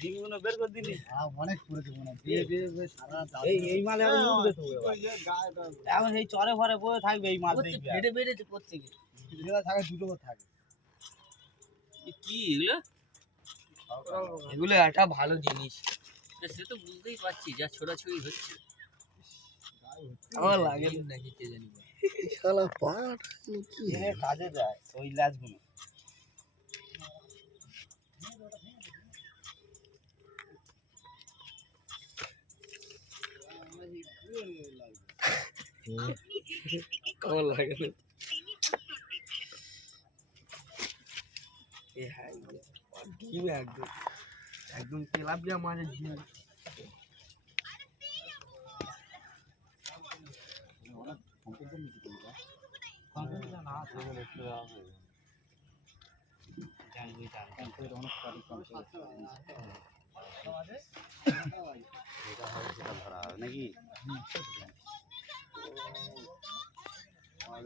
ডিমগুলো বের করে দিলি অনেক পড়েছে মনে হয় দিয়ে দিয়ে সারা এই মালে এখন উঠবে তো এখন এই চরে ঘরে বসে থাকবে এই মাছ দেখবি বেড়ে বেড়ে করছে কি থাকে দুটো করে থাকে কি এগুলো এগুলো একটা ভালো জিনিস সে তো বুঝতেই পারছি যা ছোড়াছুড়ি হচ্ছে আমার লাগে নাকি কে জানি শালা পাট কি কাজে যায় ওই ল্যাচগুলো কেমন লাগে ডিম একদম একদম তেলাপিয়া মাছের ডিম নাকি